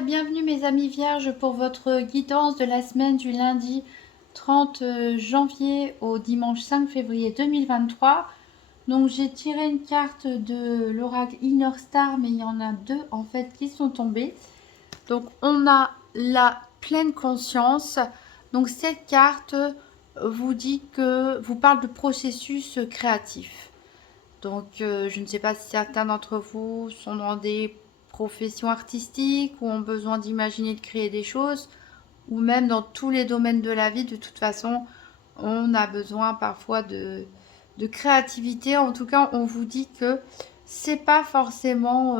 et bienvenue mes amis vierges pour votre guidance de la semaine du lundi 30 janvier au dimanche 5 février 2023. Donc j'ai tiré une carte de l'oracle Inner Star, mais il y en a deux en fait qui sont tombées. Donc on a la pleine conscience. Donc cette carte vous dit que vous parle de processus créatif. Donc, je ne sais pas si certains d'entre vous sont dans des professions artistiques ou ont besoin d'imaginer, de créer des choses, ou même dans tous les domaines de la vie. De toute façon, on a besoin parfois de créativité. En tout cas, on vous dit que c'est pas forcément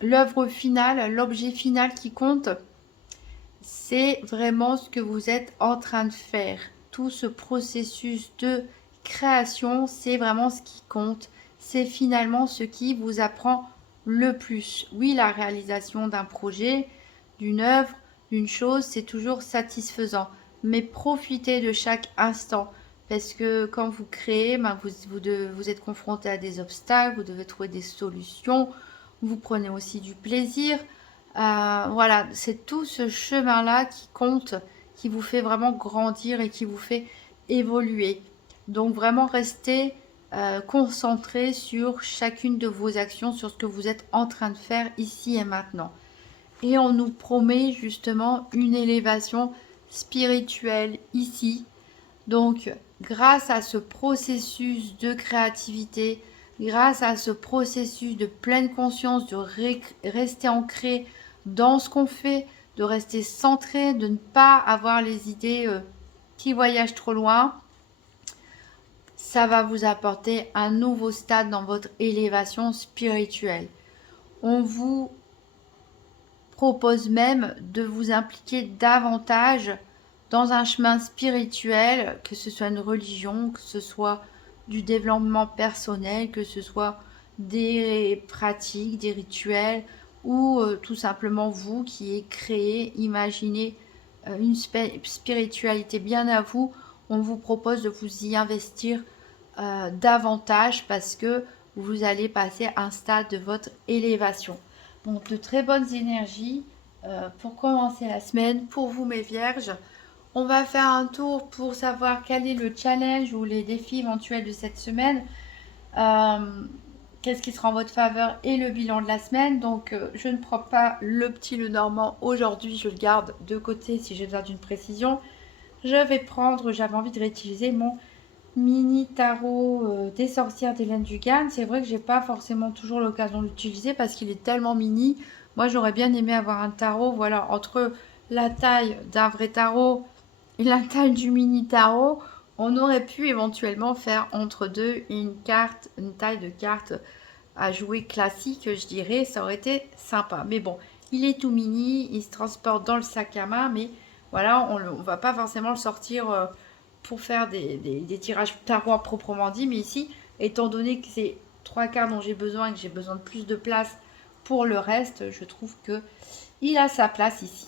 l'œuvre finale, l'objet final qui compte. C'est vraiment ce que vous êtes en train de faire. Tout ce processus de création, c'est vraiment ce qui compte. C'est finalement ce qui vous apprend le plus. Oui, la réalisation d'un projet, d'une œuvre, d'une chose, c'est toujours satisfaisant. Mais profitez de chaque instant. Parce que quand vous créez, vous êtes confronté à des obstacles, vous devez trouver des solutions. Vous prenez aussi du plaisir. Voilà, c'est tout ce chemin-là qui compte, qui vous fait vraiment grandir et qui vous fait évoluer. Donc vraiment restez concentré sur chacune de vos actions, sur ce que vous êtes en train de faire ici et maintenant. Et on nous promet justement une élévation spirituelle ici. Donc grâce à ce processus de créativité, grâce à ce processus de pleine conscience, de rester ancré dans ce qu'on fait, de rester centré, de ne pas avoir les idées qui voyagent trop loin, ça va vous apporter un nouveau stade dans votre élévation spirituelle. On vous propose même de vous impliquer davantage dans un chemin spirituel, que ce soit une religion, que ce soit du développement personnel, que ce soit des pratiques, des rituels, ou tout simplement vous qui avez créé, imaginé une spiritualité bien à vous. On vous propose de vous y investir davantage parce que vous allez passer un stade de votre élévation. Donc de très bonnes énergies pour commencer la semaine pour vous mes vierges. On va faire un tour pour savoir quel est le challenge ou les défis éventuels de cette semaine. Qu'est-ce qui sera en votre faveur et le bilan de la semaine. Donc je ne prends pas le petit le normand aujourd'hui, je le garde de côté si j'ai besoin d'une précision. Je vais prendre, j'avais envie de réutiliser mon mini tarot des sorcières d'Hélène Dugan. C'est vrai que j'ai pas forcément toujours l'occasion de l'utiliser parce qu'il est tellement mini. Moi j'aurais bien aimé avoir un tarot, voilà, entre la taille d'un vrai tarot et la taille du mini tarot, on aurait pu éventuellement faire entre deux une carte, une taille de carte à jouer classique, je dirais, ça aurait été sympa. Mais bon, il est tout mini, il se transporte dans le sac à main, mais voilà, on ne va pas forcément le sortir pour faire des tirages tarot à proprement dit. Mais ici, étant donné que c'est trois quarts dont j'ai besoin et que j'ai besoin de plus de place pour le reste, je trouve que il a sa place ici.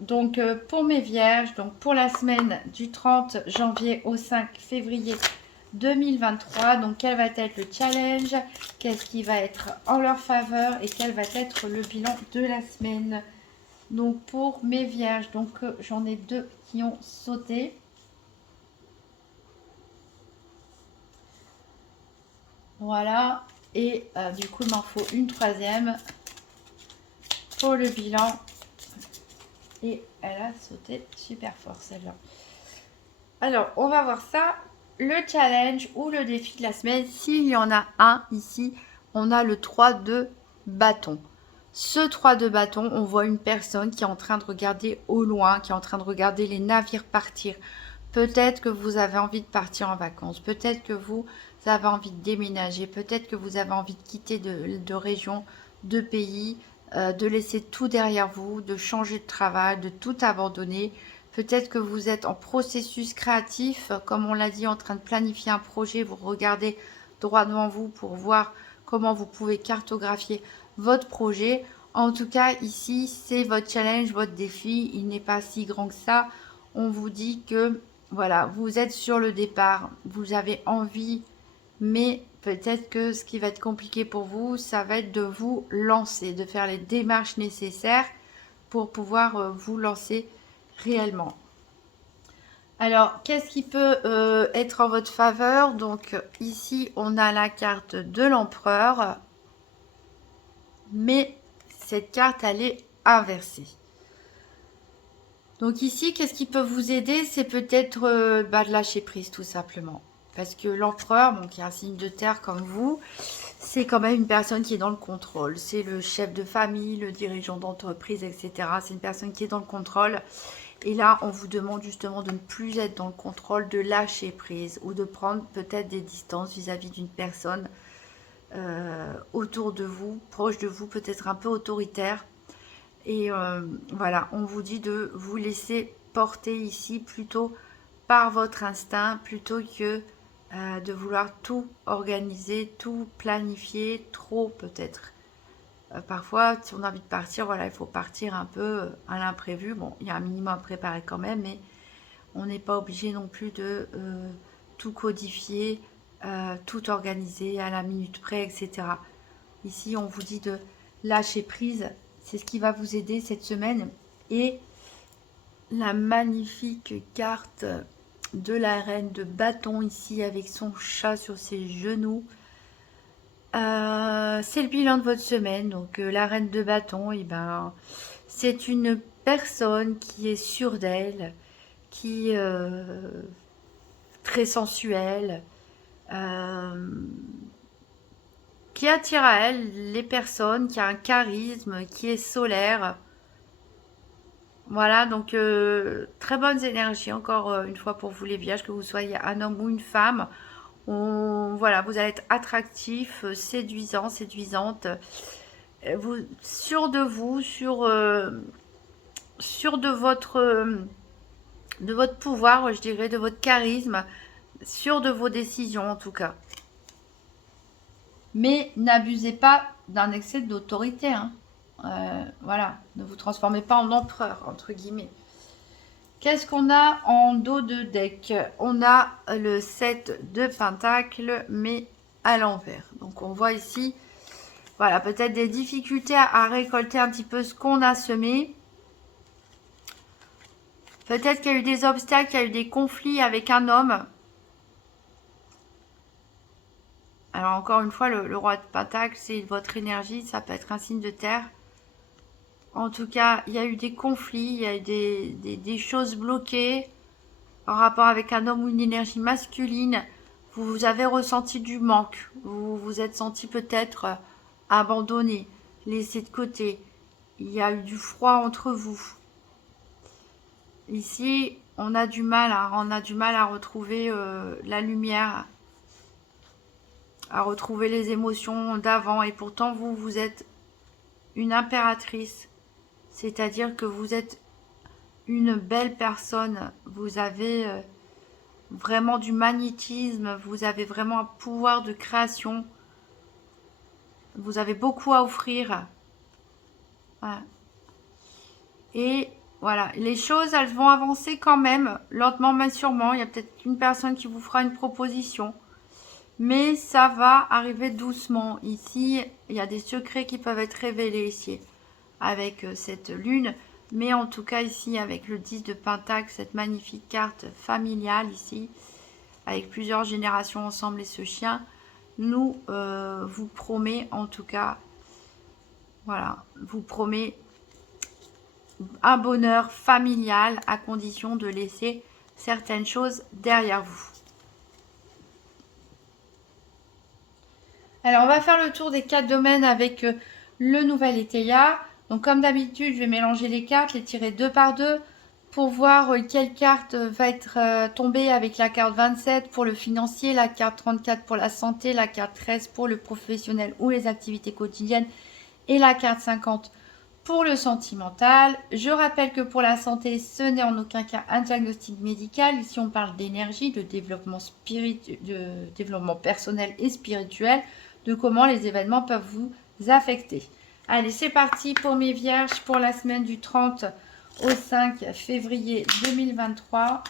Donc pour mes vierges, donc pour la semaine du 30 janvier au 5 février 2023, donc quel va être le challenge, qu'est-ce qui va être en leur faveur et quel va être le bilan de la semaine. Donc pour mes vierges, donc j'en ai deux qui ont sauté. Voilà, et du coup il m'en faut une troisième pour le bilan. Et elle a sauté super fort celle-là. Alors, on va voir ça. Le challenge ou le défi de la semaine, s'il y en a un ici, on a le 3 de bâton. Ce 3 de bâton, on voit une personne qui est en train de regarder au loin, qui est en train de regarder les navires partir. Peut-être que vous avez envie de partir en vacances, peut-être que vous avez envie de déménager, peut-être que vous avez envie de quitter de région, de pays, de laisser tout derrière vous, de changer de travail, de tout abandonner. Peut-être que vous êtes en processus créatif, comme on l'a dit, en train de planifier un projet. Vous regardez droit devant vous pour voir comment vous pouvez cartographier votre projet. En tout cas, ici, c'est votre challenge, votre défi. Il n'est pas si grand que ça. On vous dit que, voilà, vous êtes sur le départ. Vous avez envie, mais peut-être que ce qui va être compliqué pour vous, ça va être de vous lancer, de faire les démarches nécessaires. pour pouvoir vous lancer réellement. Alors, qu'est-ce qui peut être en votre faveur? Donc, ici, on a la carte de l'empereur, mais cette carte, elle est inversée. Donc ici, qu'est-ce qui peut vous aider? C'est peut-être de lâcher prise, tout simplement. Parce que l'empereur, bon, qui est un signe de terre comme vous, c'est quand même une personne qui est dans le contrôle. C'est le chef de famille, le dirigeant d'entreprise, etc. C'est une personne qui est dans le contrôle. Et là, on vous demande justement de ne plus être dans le contrôle, de lâcher prise ou de prendre peut-être des distances vis-à-vis d'une personne autour de vous, proche de vous, peut-être un peu autoritaire. Et voilà, on vous dit de vous laisser porter ici plutôt par votre instinct plutôt que de vouloir tout organiser, tout planifier, trop peut-être. Parfois, si on a envie de partir, voilà, il faut partir un peu à l'imprévu. Bon, il y a un minimum à préparer quand même, mais on n'est pas obligé non plus de tout codifier, tout organiser à la minute près, etc. Ici, on vous dit de lâcher prise. C'est ce qui va vous aider cette semaine. Et la magnifique carte de la reine de bâton ici avec son chat sur ses genoux. C'est le bilan de votre semaine. Donc la reine de bâton, et ben, c'est une personne qui est sûre d'elle, qui est très sensuelle, qui attire à elle les personnes, qui a un charisme, qui est solaire. Voilà, donc très bonnes énergies encore une fois pour vous les vierges, que vous soyez un homme ou une femme. Voilà, vous allez être attractif, séduisant, séduisante, vous, sûr de vous, sûr de votre pouvoir, je dirais, de votre charisme, sûr de vos décisions en tout cas. Mais n'abusez pas d'un excès d'autorité, hein. Voilà, ne vous transformez pas en empereur, entre guillemets. Qu'est-ce qu'on a en dos de deck? On a le 7 de pentacles, mais à l'envers. Donc on voit ici, voilà, peut-être des difficultés à récolter un petit peu ce qu'on a semé. Peut-être qu'il y a eu des obstacles, qu'il y a eu des conflits avec un homme. Alors encore une fois, le roi de pentacles, c'est votre énergie, ça peut être un signe de terre. En tout cas, il y a eu des conflits, il y a eu des choses bloquées en rapport avec un homme ou une énergie masculine. Vous avez ressenti du manque, vous vous êtes senti peut-être abandonné, laissé de côté. Il y a eu du froid entre vous. Ici, on a du mal à retrouver la lumière, à retrouver les émotions d'avant. Et pourtant, vous êtes une impératrice. C'est-à-dire que vous êtes une belle personne. Vous avez vraiment du magnétisme. Vous avez vraiment un pouvoir de création. Vous avez beaucoup à offrir. Voilà. Et voilà, les choses, elles vont avancer quand même, lentement mais sûrement. Il y a peut-être une personne qui vous fera une proposition. Mais ça va arriver doucement. Ici, il y a des secrets qui peuvent être révélés ici avec cette lune. Mais en tout cas ici, avec le 10 de Pentacle, cette magnifique carte familiale ici, avec plusieurs générations ensemble et ce chien, nous vous promet en tout cas, voilà, vous promet un bonheur familial à condition de laisser certaines choses derrière vous. Alors, on va faire le tour des 4 domaines avec le nouvel Étéia. Donc, comme d'habitude, je vais mélanger les cartes, les tirer 2 par 2 pour voir quelle carte va être tombée avec la carte 27 pour le financier, la carte 34 pour la santé, la carte 13 pour le professionnel ou les activités quotidiennes et la carte 50 pour le sentimental. Je rappelle que pour la santé, ce n'est en aucun cas un diagnostic médical. Ici, on parle d'énergie, de développement personnel et spirituel, de comment les événements peuvent vous affecter. Allez, c'est parti pour mes vierges pour la semaine du 30 au 5 février 2023.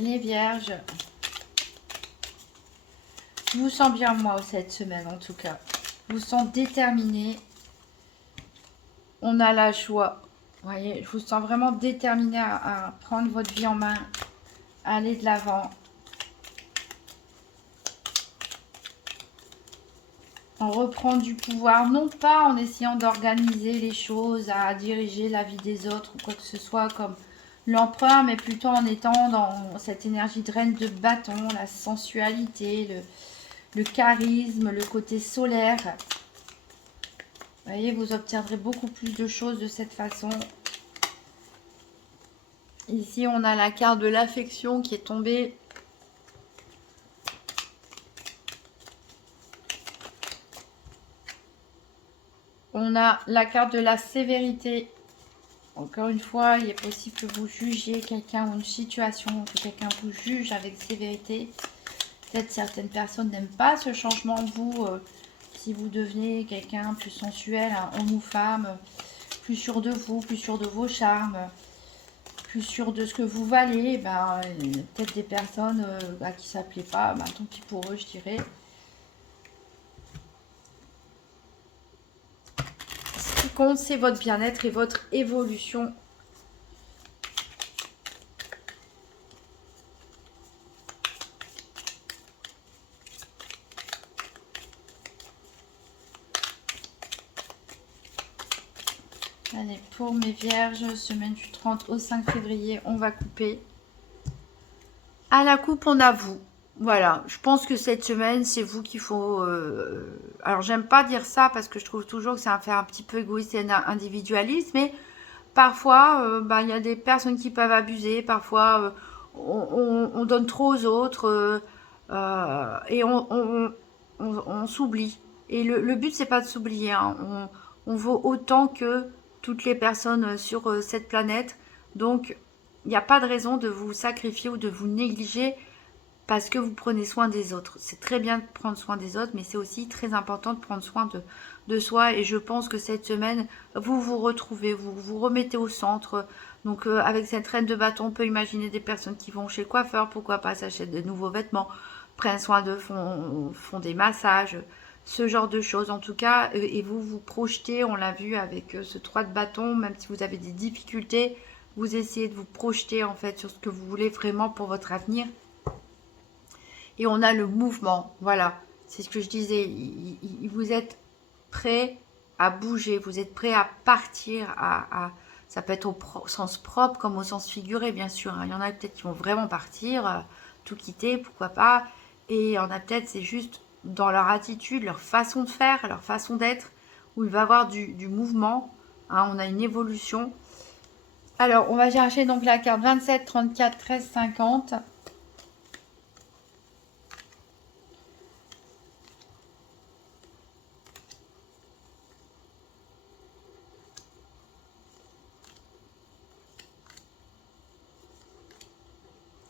Les vierges. Je vous sens bien, moi, cette semaine, en tout cas. Je vous sens déterminé. On a la joie. Vous voyez, je vous sens vraiment déterminé à prendre votre vie en main, à aller de l'avant. On reprend du pouvoir, non pas en essayant d'organiser les choses, à diriger la vie des autres ou quoi que ce soit comme l'empereur, mais plutôt en étant dans cette énergie de reine de bâton, la sensualité, le charisme, le côté solaire. Vous voyez, vous obtiendrez beaucoup plus de choses de cette façon. Ici, on a la carte de l'affection qui est tombée. On a la carte de la sévérité. Encore une fois, il est possible que vous jugiez quelqu'un ou une situation, que quelqu'un vous juge avec sévérité. Peut-être certaines personnes n'aiment pas ce changement en vous. Si vous devenez quelqu'un plus sensuel, un homme ou femme, plus sûr de vous, plus sûr de vos charmes, plus sûr de ce que vous valez, ben, peut-être des personnes qui ne s'appelaient pas, ben, tant pis pour eux, je dirais. Ce qui compte, c'est votre bien-être et votre évolution. Allez, pour mes vierges, semaine du 30 au 5 février, on va couper. À la coupe, on a vous. Voilà, je pense que cette semaine, c'est vous qu'il faut... Alors, j'aime pas dire ça parce que je trouve toujours que c'est un fait un petit peu égoïste et individualiste, mais parfois, il y a des personnes qui peuvent abuser, parfois, on donne trop aux autres et on s'oublie. Et le but, c'est pas de s'oublier, hein. On vaut autant que toutes les personnes sur cette planète. Donc, il n'y a pas de raison de vous sacrifier ou de vous négliger parce que vous prenez soin des autres. C'est très bien de prendre soin des autres, mais c'est aussi très important de prendre soin de soi. Et je pense que cette semaine, vous vous retrouvez, vous vous remettez au centre. Donc avec cette reine de bâton, on peut imaginer des personnes qui vont chez le coiffeur, pourquoi pas, s'achètent de nouveaux vêtements, prennent soin de font des massages, ce genre de choses. En tout cas, et vous vous projetez, on l'a vu avec ce 3 de bâton, même si vous avez des difficultés, vous essayez de vous projeter en fait sur ce que vous voulez vraiment pour votre avenir. Et on a le mouvement, voilà, c'est ce que je disais, vous êtes prêt à bouger, vous êtes prêt à partir, ça peut être au sens propre comme au sens figuré, bien sûr, hein. Il y en a peut-être qui vont vraiment partir, tout quitter, pourquoi pas, et il y en a peut-être, c'est juste dans leur attitude, leur façon de faire, leur façon d'être, où il va y avoir du mouvement, hein, on a une évolution. Alors, on va chercher donc la carte 27, 34, 13, 50.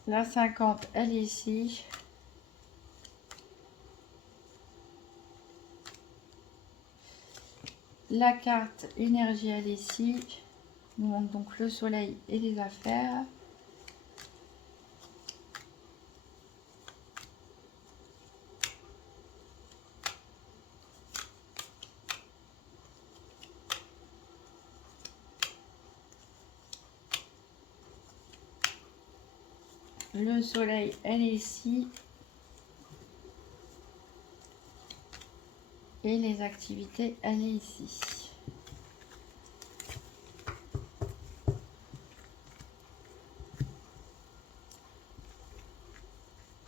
La 50, elle est ici. La carte énergie, elle est ici. Il nous manque donc le soleil et les affaires. Le soleil, elle est ici. Et les activités, elle est ici.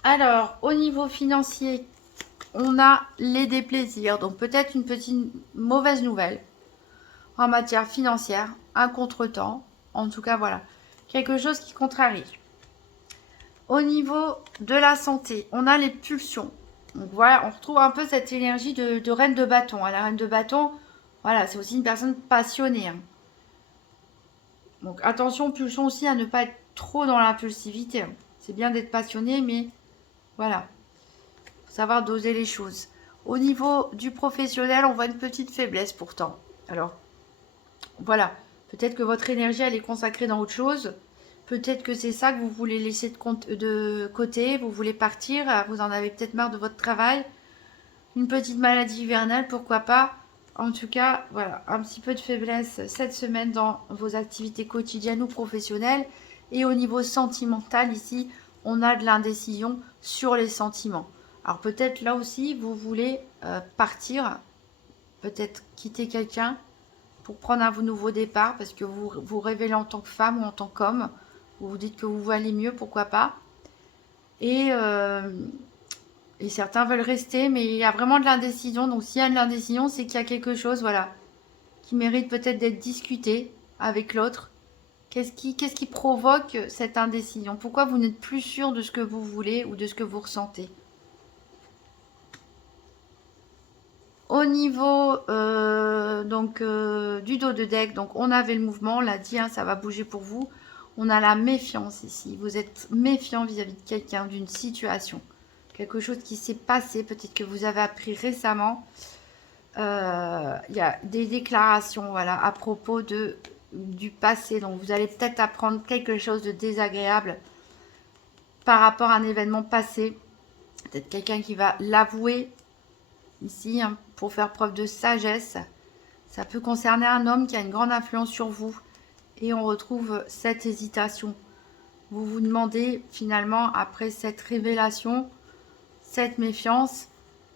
Alors, au niveau financier, on a les déplaisirs. Donc, peut-être une petite mauvaise nouvelle en matière financière, un contretemps. En tout cas, voilà, quelque chose qui contrarie. Au niveau de la santé, on a les pulsions. Donc voilà, on retrouve un peu cette énergie de reine de bâton. La reine de bâton, voilà, c'est aussi une personne passionnée, hein. Donc attention, pulsion aussi à ne pas être trop dans l'impulsivité, hein. C'est bien d'être passionné, mais voilà, faut savoir doser les choses. Au niveau du professionnel, on voit une petite faiblesse pourtant. Alors, voilà, peut-être que votre énergie, elle est consacrée dans autre chose. Peut-être que c'est ça que vous voulez laisser de côté, vous voulez partir, vous en avez peut-être marre de votre travail. Une petite maladie hivernale, pourquoi pas. En tout cas, voilà, un petit peu de faiblesse cette semaine dans vos activités quotidiennes ou professionnelles. Et au niveau sentimental, ici, on a de l'indécision sur les sentiments. Alors peut-être là aussi, vous voulez partir, peut-être quitter quelqu'un pour prendre un nouveau départ parce que vous vous révélez en tant que femme ou en tant qu'homme. Vous vous dites que vous valez mieux, pourquoi pas. Et, euh, et certains veulent rester, mais il y a vraiment de l'indécision. Donc s'il y a de l'indécision, c'est qu'il y a quelque chose, voilà, qui mérite peut-être d'être discuté avec l'autre. Qu'est-ce qui provoque cette indécision? Pourquoi vous n'êtes plus sûr de ce que vous voulez ou de ce que vous ressentez? Au niveau du dos de deck, donc on avait le mouvement, on l'a dit, hein, ça va bouger pour vous. On a la méfiance ici. Vous êtes méfiant vis-à-vis de quelqu'un, d'une situation. Quelque chose qui s'est passé, peut-être que vous avez appris récemment. Il y a des déclarations, voilà, à propos du passé. Donc vous allez peut-être apprendre quelque chose de désagréable par rapport à un événement passé. Peut-être quelqu'un qui va l'avouer ici, hein, pour faire preuve de sagesse. Ça peut concerner un homme qui a une grande influence sur vous. Et on retrouve cette hésitation. Vous vous demandez finalement, après cette révélation, cette méfiance,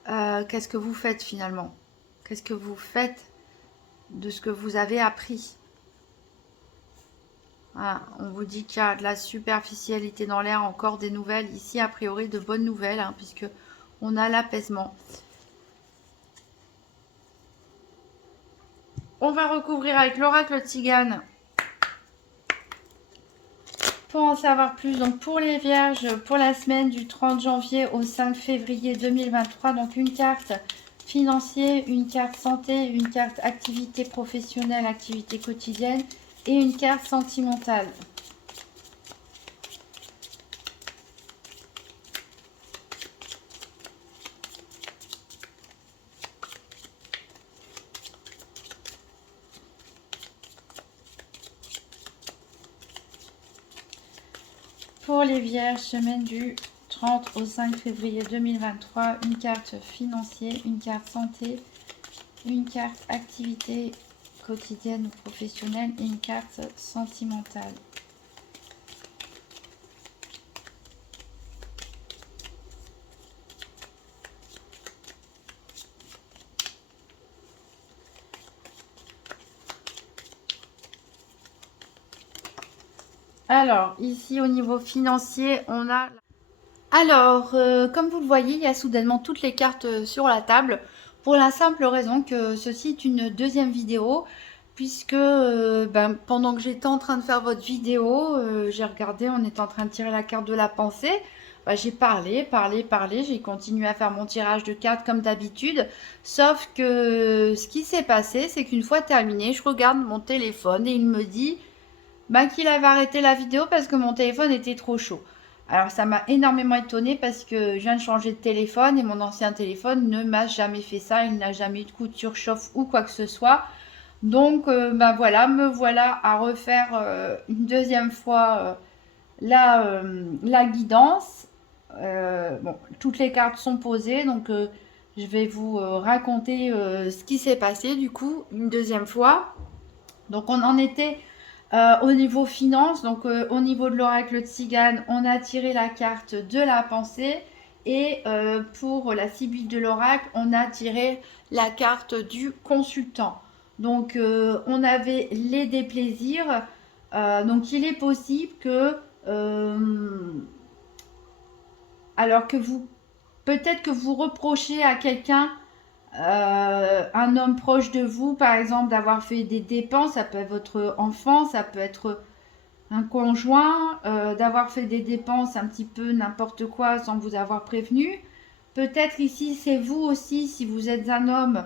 qu'est-ce que vous faites finalement? Qu'est-ce que vous faites de ce que vous avez appris? Ah, on vous dit qu'il y a de la superficialité dans l'air, encore des nouvelles. Ici, a priori, de bonnes nouvelles, hein, puisque on a l'apaisement. On va recouvrir avec l'oracle Tzigane pour en savoir plus. Donc pour les vierges, pour la semaine du 30 janvier au 5 février 2023, donc une carte financier, une carte santé, une carte activité professionnelle, activité quotidienne et une carte sentimentale. Pour les vierges, semaine du 30 au 5 février 2023, une carte financier, une carte santé, une carte activité quotidienne ou professionnelle et une carte sentimentale. Alors, ici au niveau financier, on a... Alors, comme vous le voyez, il y a soudainement toutes les cartes sur la table pour la simple raison que ceci est une deuxième vidéo puisque pendant que j'étais en train de faire votre vidéo, j'ai regardé, on était en train de tirer la carte de la pensée. J'ai parlé, j'ai continué à faire mon tirage de cartes comme d'habitude. Sauf que ce qui s'est passé, c'est qu'une fois terminé, je regarde mon téléphone et il me dit qu'il avait arrêté la vidéo parce que mon téléphone était trop chaud. Alors ça m'a énormément étonnée parce que je viens de changer de téléphone et mon ancien téléphone ne m'a jamais fait ça. Il n'a jamais eu de coup de surchauffe ou quoi que ce soit. Donc voilà, me voilà à refaire une deuxième fois la guidance. Bon, toutes les cartes sont posées, donc je vais vous raconter ce qui s'est passé du coup une deuxième fois. Donc on en était au niveau finance, donc au niveau de l'oracle Tzigane, on a tiré la carte de la pensée. Et pour la sibylle de l'oracle, on a tiré la carte du consultant. Donc on avait les déplaisirs. Donc il est possible que, alors que vous, peut-être que vous reprochez à quelqu'un, un homme proche de vous, par exemple, d'avoir fait des dépenses, ça peut être votre enfant, ça peut être un conjoint, d'avoir fait des dépenses un petit peu n'importe quoi sans vous avoir prévenu. Peut-être ici, c'est vous aussi, si vous êtes un homme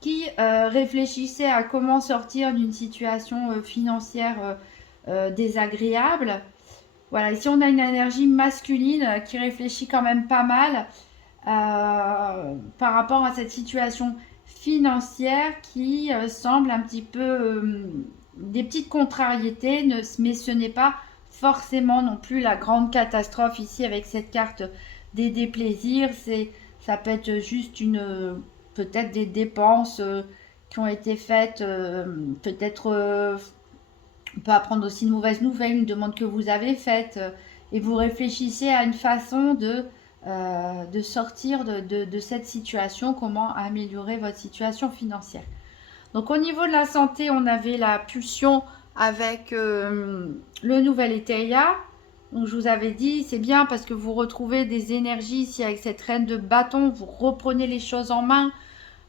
qui réfléchissait à comment sortir d'une situation financière désagréable. Voilà, ici on a une énergie masculine qui réfléchit quand même pas mal par rapport à cette situation financière qui semble un petit peu des petites contrariétés, mais ce n'est pas forcément non plus la grande catastrophe ici avec cette carte des déplaisirs. Ça peut être juste peut-être des dépenses qui ont été faites, peut-être on peut apprendre aussi une mauvaise nouvelle, une demande que vous avez faite, et vous réfléchissez à une façon de sortir de cette situation, comment améliorer votre situation financière. Donc au niveau de la santé, on avait la pulsion avec le nouvel Eteia. Donc je vous avais dit, c'est bien parce que vous retrouvez des énergies ici avec cette reine de bâton, vous reprenez les choses en main,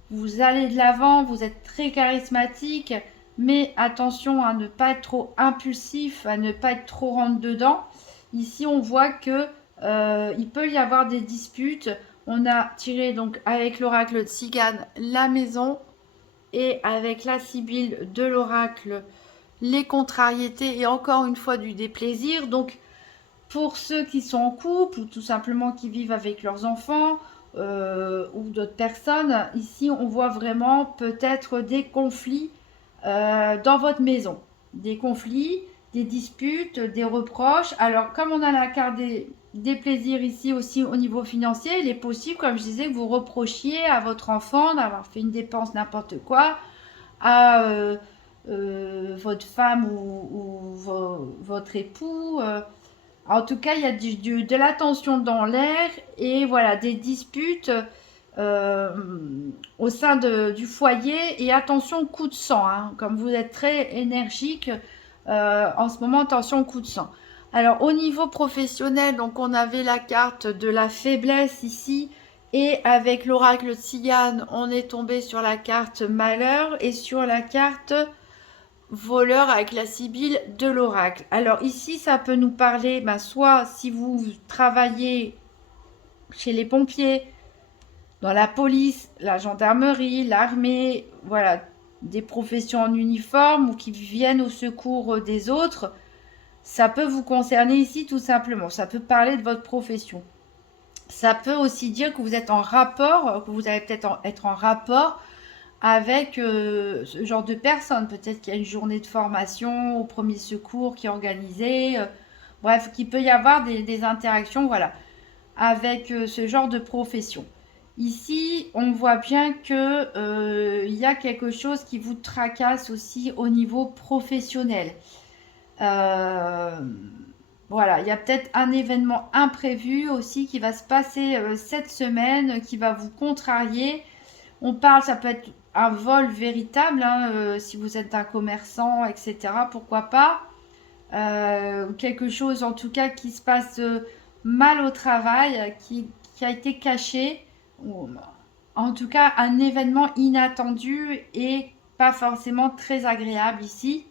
vous allez de l'avant, vous êtes très charismatique, mais attention à ne pas être trop impulsif, à ne pas être trop rentre dedans. Ici, on voit que il peut y avoir des disputes. On a tiré donc avec l'oracle de Tzigane la maison et avec la Sibylle de l'oracle les contrariétés et encore une fois du déplaisir. Donc pour ceux qui sont en couple ou tout simplement qui vivent avec leurs enfants ou d'autres personnes, ici on voit vraiment peut-être des conflits dans votre maison. Des conflits, des disputes, des reproches. Alors comme on a la carte des plaisirs ici aussi au niveau financier, il est possible, comme je disais, que vous reprochiez à votre enfant d'avoir fait une dépense n'importe quoi, à votre femme ou votre époux. En tout cas, il y a de la tension dans l'air et voilà, des disputes euh, au sein du foyer. Et attention, coup de sang, hein, comme vous êtes très énergique en ce moment, attention, coup de sang. Alors, au niveau professionnel, donc on avait la carte de la faiblesse ici. Et avec l'oracle Tzigane, on est tombé sur la carte malheur et sur la carte voleur avec la sibylle de l'oracle. Alors ici, ça peut nous parler, soit si vous travaillez chez les pompiers, dans la police, la gendarmerie, l'armée, voilà, des professions en uniforme ou qui viennent au secours des autres, ça peut vous concerner ici tout simplement. Ça peut parler de votre profession. Ça peut aussi dire que vous êtes en rapport, que vous allez peut-être être en rapport avec ce genre de personnes. Peut-être qu'il y a une journée de formation au premier secours qui est organisée. Bref, qu'il peut y avoir des interactions, voilà, avec ce genre de profession. Ici, on voit bien que il y a quelque chose qui vous tracasse aussi au niveau professionnel. Euh, voilà, il y a peut-être un événement imprévu aussi qui va se passer cette semaine, qui va vous contrarier. On parle, ça peut être un vol véritable, hein, si vous êtes un commerçant, etc. Pourquoi pas. Quelque chose en tout cas qui se passe mal au travail, qui a été caché. En tout cas, un événement inattendu et pas forcément très agréable ici.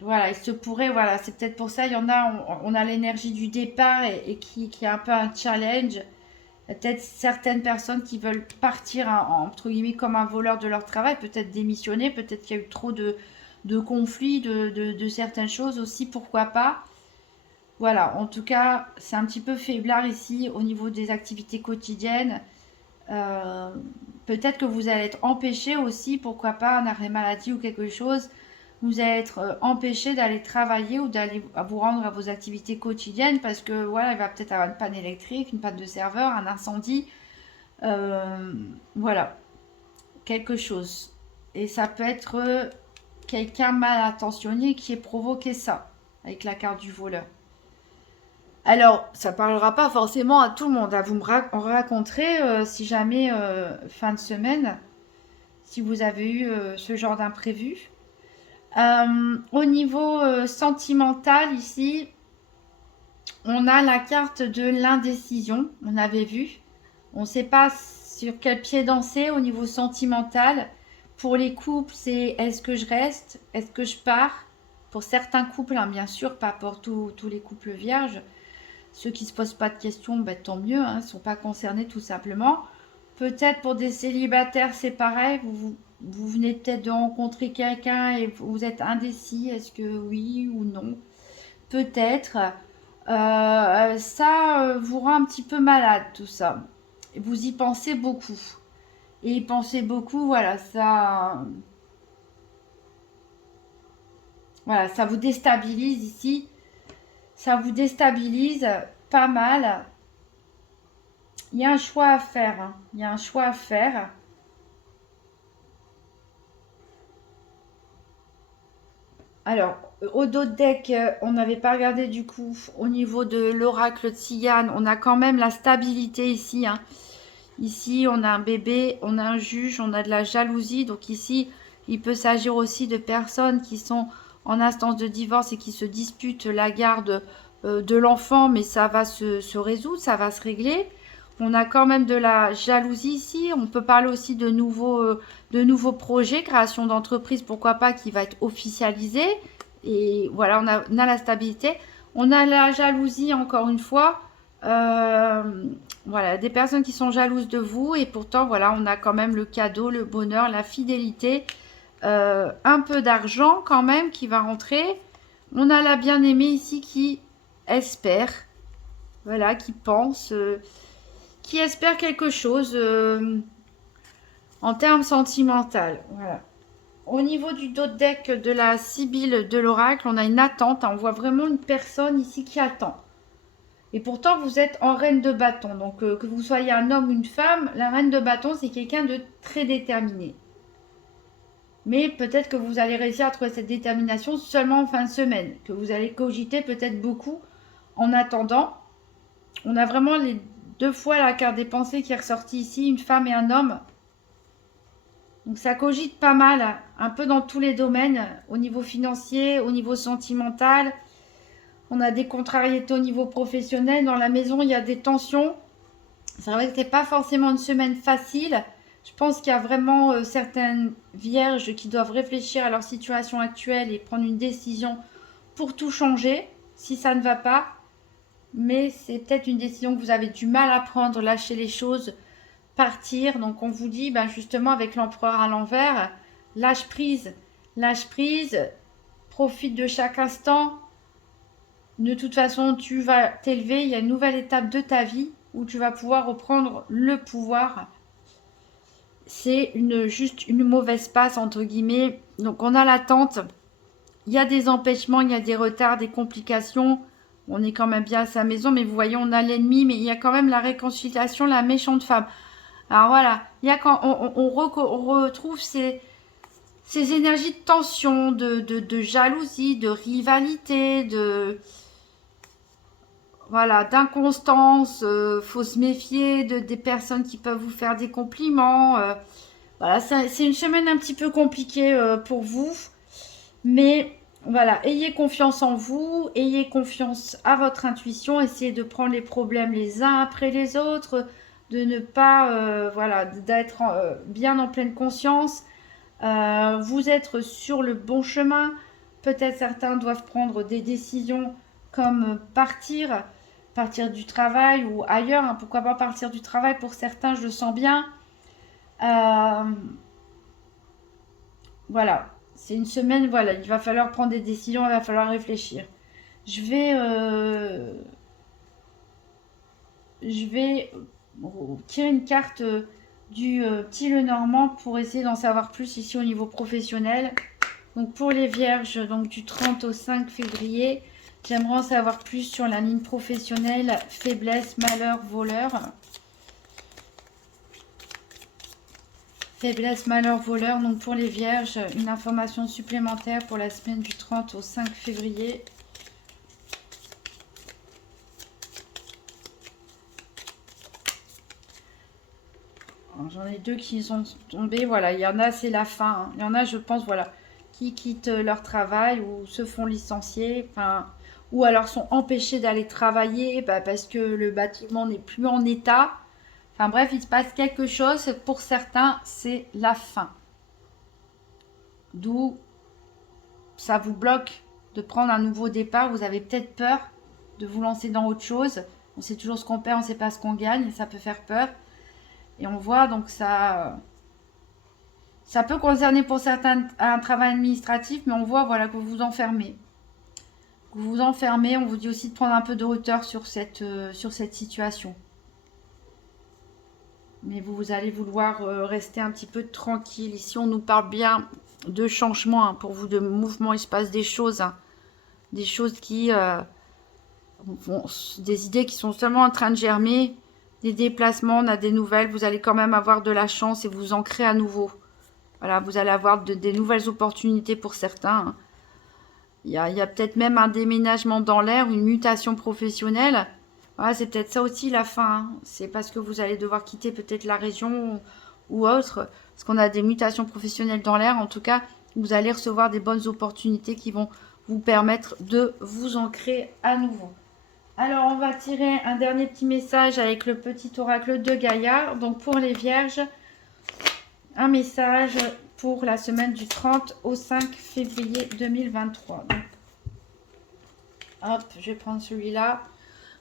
Voilà, il se pourrait, voilà, c'est peut-être pour ça, il y en a, on a l'énergie du départ et qui est un peu un challenge. Il y a peut-être certaines personnes qui veulent partir entre guillemets comme un voleur de leur travail, peut-être démissionner, peut-être qu'il y a eu trop de conflits, de certaines choses aussi, pourquoi pas. Voilà, en tout cas, c'est un petit peu faiblard ici au niveau des activités quotidiennes. Euh, Peut-être que vous allez être empêché aussi, pourquoi pas, un arrêt maladie ou quelque chose. Vous allez être empêché d'aller travailler ou d'aller vous rendre à vos activités quotidiennes parce que voilà, il va peut-être avoir une panne électrique, une panne de serveur, un incendie. Euh, voilà, quelque chose. Et ça peut être quelqu'un mal intentionné qui ait provoqué ça avec la carte du voleur. Alors, ça parlera pas forcément à tout le monde, hein. Vous me raconterez si jamais fin de semaine, si vous avez eu ce genre d'imprévu. Au niveau sentimental, ici, on a la carte de l'indécision, on avait vu. On ne sait pas sur quel pied danser au niveau sentimental. Pour les couples, c'est est-ce que je reste, est-ce que je pars. Pour certains couples, hein, bien sûr, pas pour tous les couples vierges. Ceux qui ne se posent pas de questions, ben, tant mieux, hein, ils ne sont pas concernés tout simplement. Peut-être pour des célibataires, c'est pareil, vous venez peut-être de rencontrer quelqu'un et vous êtes indécis, est-ce que oui ou non. Peut-être. Ça vous rend un petit peu malade tout ça. Vous y pensez beaucoup. Et y penser beaucoup, voilà, ça. Voilà, ça vous déstabilise ici. Ça vous déstabilise pas mal. Il y a un choix à faire. Hein. Il y a un choix à faire. Alors, au dos de deck, on n'avait pas regardé du coup au niveau de l'oracle de Tzigane. On a quand même la stabilité ici. Hein. Ici, on a un bébé, on a un juge, on a de la jalousie. Donc ici, il peut s'agir aussi de personnes qui sont en instance de divorce et qui se disputent la garde de l'enfant, mais ça va se résoudre, ça va se régler. On a quand même de la jalousie ici. On peut parler aussi de nouveaux projets, création d'entreprise, pourquoi pas, qui va être officialisé. Et voilà, on a la stabilité. On a la jalousie, encore une fois. Euh, voilà, des personnes qui sont jalouses de vous. Et pourtant, voilà, on a quand même le cadeau, le bonheur, la fidélité. Un peu d'argent quand même qui va rentrer. On a la bien-aimée ici qui espère, voilà, qui espère quelque chose en termes sentimental. Voilà. Au niveau du dos de deck de la Sibylle de l'oracle, on a une attente. Hein, on voit vraiment une personne ici qui attend. Et pourtant, vous êtes en reine de bâton. Donc, que vous soyez un homme ou une femme, la reine de bâton, c'est quelqu'un de très déterminé. Mais peut-être que vous allez réussir à trouver cette détermination seulement en fin de semaine. Que vous allez cogiter peut-être beaucoup en attendant. On a vraiment les deux fois la carte des pensées qui est ressortie ici, une femme et un homme. Donc ça cogite pas mal, un peu dans tous les domaines, au niveau financier, au niveau sentimental. On a des contrariétés au niveau professionnel. Dans la maison, il y a des tensions. Ça va être pas forcément une semaine facile. Je pense qu'il y a vraiment certaines vierges qui doivent réfléchir à leur situation actuelle et prendre une décision pour tout changer, si ça ne va pas. Mais c'est peut-être une décision que vous avez du mal à prendre, lâcher les choses, partir. Donc on vous dit justement avec l'empereur à l'envers, lâche prise, profite de chaque instant. De toute façon, tu vas t'élever, il y a une nouvelle étape de ta vie où tu vas pouvoir reprendre le pouvoir. C'est juste une mauvaise passe entre guillemets. Donc on a l'attente, il y a des empêchements, il y a des retards, des complications. On est quand même bien à sa maison, mais vous voyez, on a l'ennemi, mais il y a quand même la réconciliation, la méchante femme. Alors voilà, il y a quand on retrouve ces énergies de tension, de jalousie, de rivalité, voilà, d'inconstance. Faut se méfier des personnes qui peuvent vous faire des compliments. Voilà, c'est une semaine un petit peu compliquée pour vous, mais voilà, ayez confiance en vous, ayez confiance à votre intuition, essayez de prendre les problèmes les uns après les autres, de ne pas, voilà, d'être bien en pleine conscience. Vous êtes sur le bon chemin. Peut-être certains doivent prendre des décisions comme partir du travail ou ailleurs. Hein, pourquoi pas partir du travail pour certains, je le sens bien. Voilà, c'est une semaine, voilà, il va falloir prendre des décisions, il va falloir réfléchir. Je vais, euh, je vais tirer une carte du petit Lenormand pour essayer d'en savoir plus ici au niveau professionnel. Donc pour les vierges, donc du 30 au 5 février, j'aimerais en savoir plus sur la ligne professionnelle, faiblesse, malheur, voleur. Faiblesse, malheur, voleur. Donc pour les vierges, une information supplémentaire pour la semaine du 30 au 5 février. J'en ai deux qui sont tombés. Voilà, il y en a, c'est la fin. Hein. Il y en a, je pense, voilà, qui quittent leur travail ou se font licencier. Enfin, ou alors sont empêchés d'aller travailler parce que le bâtiment n'est plus en état. Enfin bref, il se passe quelque chose. Pour certains, c'est la fin. D'où ça vous bloque de prendre un nouveau départ. Vous avez peut-être peur de vous lancer dans autre chose. On sait toujours ce qu'on perd, on ne sait pas ce qu'on gagne. Ça peut faire peur. Et on voit donc ça peut concerner pour certains un travail administratif, mais on voit voilà, que vous vous enfermez. Vous vous enfermez, on vous dit aussi de prendre un peu de hauteur sur cette situation. Mais vous allez vouloir rester un petit peu tranquille. Ici, on nous parle bien de changement hein, pour vous, de mouvement. Il se passe des choses. Hein, des choses qui... des idées qui sont seulement en train de germer. Des déplacements, on a des nouvelles. Vous allez quand même avoir de la chance et vous ancrer à nouveau. Voilà, vous allez avoir des nouvelles opportunités pour certains. Hein. Il y a peut-être même un déménagement dans l'air, une mutation professionnelle. Voilà, c'est peut-être ça aussi la fin. Hein. C'est parce que vous allez devoir quitter peut-être la région ou autre. Parce qu'on a des mutations professionnelles dans l'air. En tout cas, vous allez recevoir des bonnes opportunités qui vont vous permettre de vous ancrer à nouveau. Alors, on va tirer un dernier petit message avec le petit oracle de Gaïa. Donc, pour les vierges, un message pour la semaine du 30 au 5 février 2023. Donc, hop, je vais prendre celui-là.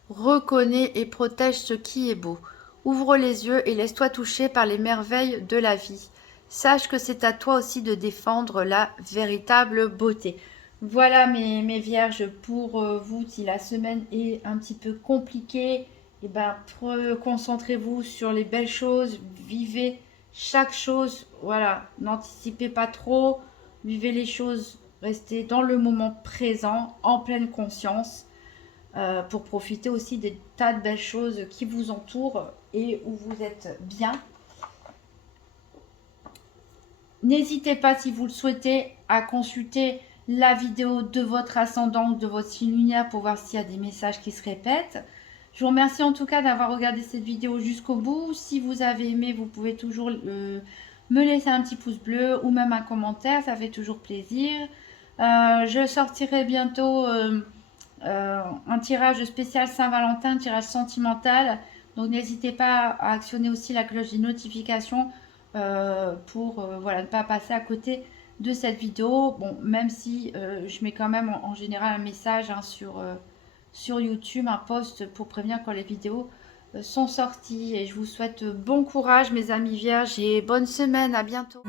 Reconnais et protège ce qui est beau. Ouvre les yeux et laisse-toi toucher par les merveilles de la vie. Sache que c'est à toi aussi de défendre la véritable beauté. Voilà mes vierges pour vous. Si la semaine est un petit peu compliquée, eh ben, concentrez-vous sur les belles choses. Vivez chaque chose. Voilà, n'anticipez pas trop. Vivez les choses. Restez dans le moment présent, en pleine conscience. Pour profiter aussi des tas de belles choses qui vous entourent et où vous êtes bien. N'hésitez pas, si vous le souhaitez, à consulter la vidéo de votre ascendant ou de votre signe lunaire pour voir s'il y a des messages qui se répètent. Je vous remercie en tout cas d'avoir regardé cette vidéo jusqu'au bout. Si vous avez aimé, vous pouvez toujours me laisser un petit pouce bleu ou même un commentaire, ça fait toujours plaisir. Je sortirai bientôt un tirage spécial Saint-Valentin, un tirage sentimental. Donc n'hésitez pas à actionner aussi la cloche des notifications pour voilà, ne pas passer à côté de cette vidéo. Bon, même si je mets quand même en général un message hein, sur YouTube, un post pour prévenir quand les vidéos sont sorties. Et je vous souhaite bon courage mes amis vierges et bonne semaine, à bientôt.